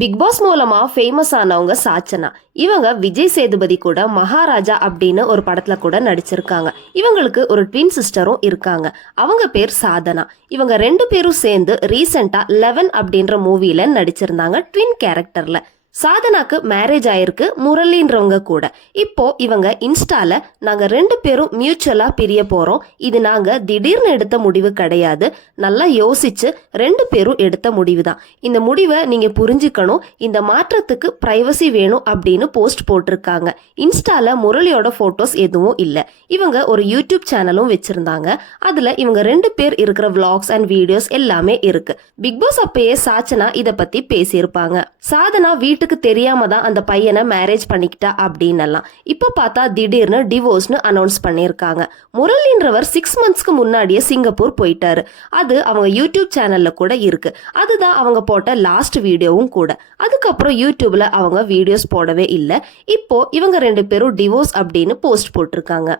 Big pass மூலமா famous ஆனவங்க சாச்சனா. இவங்க விஜய் சேதுபதி கூட மகாராஜா அப்படின்னு ஒரு படத்துல கூட நடிச்சிருக்காங்க. இவங்களுக்கு ஒரு ட்வின் சிஸ்டரும் இருக்காங்க. அவங்க பேர் சாதனா. இவங்க ரெண்டு பேரும் சேர்ந்து ரீசெண்டா 11 அப்படின்ற மூவில நடிச்சிருந்தாங்க ட்வின் கேரக்டர்ல. சாதனாக்கு மேரேஜ் ஆயிருக்கு முரளின்றவங்க கூட. இப்போ இவங்க இன்ஸ்டால நாங்க ரெண்டு பேரும் மியூச்சுவலா பிரிய போறோம், இது நாங்க திடீர்னு எடுத்த முடிவு கிடையாது, நல்லா யோசிச்சு ரெண்டு பேரும் எடுத்த முடிவு தான், இந்த முடிவை நீங்க புரிஞ்சுக்கணும், இந்த மாற்றத்துக்கு பிரைவசி வேணும் அப்படின்னு போஸ்ட் போட்டிருக்காங்க. இன்ஸ்டால முரளியோட போட்டோஸ் எதுவும் இல்லை. இவங்க ஒரு யூடியூப் சேனலும் வச்சிருந்தாங்க. அதுல இவங்க ரெண்டு பேர் இருக்கிற விளாக்ஸ் அண்ட் வீடியோஸ் எல்லாமே இருக்கு. பிக் பாஸ் அப்பயே சாச்சனா இத பத்தி பேசியிருப்பாங்க. சாதனா வீட்டுக்கு தெரியாம தான் அந்த பையனை மேரேஜ் பண்ணிக்கிட்டா அப்படின்னு எல்லாம். இப்ப பார்த்தா திடீர்னு டிவோர்ஸ்னு அனௌன்ஸ் பண்ணியிருக்காங்க. முரளின்றவர் 6 மந்த்ஸ்க்கு முன்னாடியே சிங்கப்பூர் போயிட்டாரு. அது அவங்க யூடியூப் சேனல்ல கூட இருக்கு. அதுதான் அவங்க போட்ட லாஸ்ட் வீடியோவும் கூட. அதுக்கப்புறம் யூடியூப்ல அவங்க வீடியோஸ் போடவே இல்லை. இப்போ இவங்க ரெண்டு பேரும் டிவோர்ஸ் அப்படின்னு போஸ்ட் போட்டிருக்காங்க.